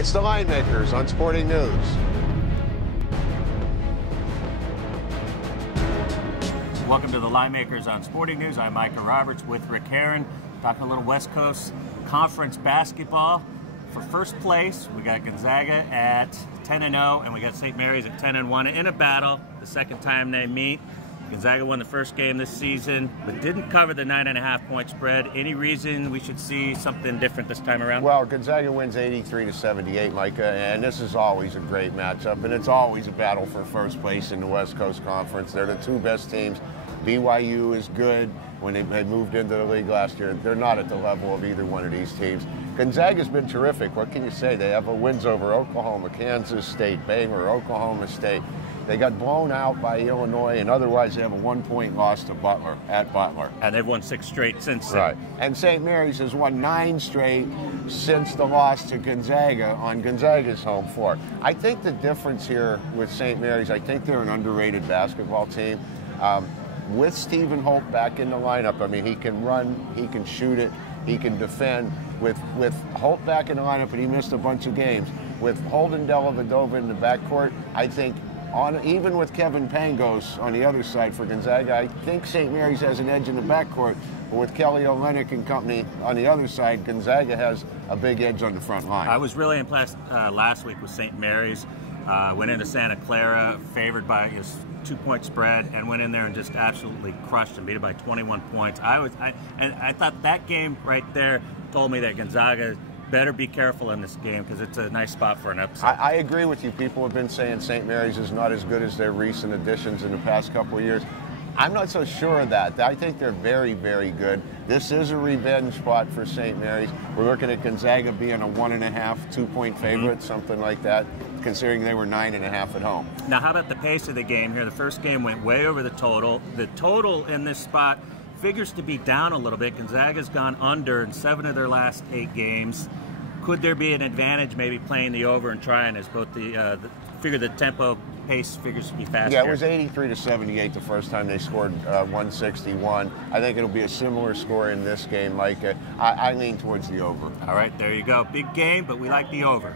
It's the Line Makers on Sporting News. Welcome to the Line Makers on Sporting News. I'm Micah Roberts with Rick Herron, talking a little West Coast Conference basketball. For first place, we got Gonzaga at 10-0, and we got St. Mary's at 10-1 in a battle. The second time they meet. Gonzaga won the first game this season, but didn't cover the 9.5-point spread. Any reason we should see something different this time around? Well, Gonzaga wins 83-78, Micah, and this is always a great matchup, and it's always a battle for first place in the West Coast Conference. They're the two best teams. BYU is good. When they moved into the league last year, they're not at the level of either one of these teams. Gonzaga's been terrific. What can you say? They have wins over Oklahoma, Kansas State, Baylor, Oklahoma State. They got blown out by Illinois, and otherwise they have a 1-point loss to Butler, at Butler. And they've won 6 straight since then. Right. And St. Mary's has won 9 straight since the loss to Gonzaga on Gonzaga's home floor. I think the difference here with St. Mary's, I think they're an underrated basketball team. With Stephen Holt back in the lineup, I mean, he can run, he can shoot it, he can defend. With Holt back in the lineup, and he missed a bunch of games. With Holt and Dellavedova in the backcourt, I think, even with Kevin Pangos on the other side for Gonzaga, I think St. Mary's has an edge in the backcourt. But with Kelly Olynyk and company on the other side, Gonzaga has a big edge on the front line. I was really impressed last week with St. Mary's. Went into Santa Clara, favored by his 2-point spread, and went in there and just absolutely crushed them, beat it by 21 points. I thought that game right there told me that Gonzaga better be careful in this game because it's a nice spot for an upset. I agree with you. People have been saying St. Mary's is not as good as their recent additions in the past couple of years. I'm not so sure of that. I think they're very, very good. This is a revenge spot for St. Mary's. We're looking at Gonzaga being a 1.5, 2-point favorite, something like that, considering they were 9.5 at home. Now, how about the pace of the game here? The first game went way over the total. The total in this spot figures to be down a little bit. Gonzaga's gone under in 7 of their last 8 games. Could there be an advantage maybe playing the over and trying as both the tempo pace figures to be faster? Yeah, it was 83-78 the first time they scored 161. I think it'll be a similar score in this game. Like I lean towards the over. All right, there you go. Big game, but we like the over.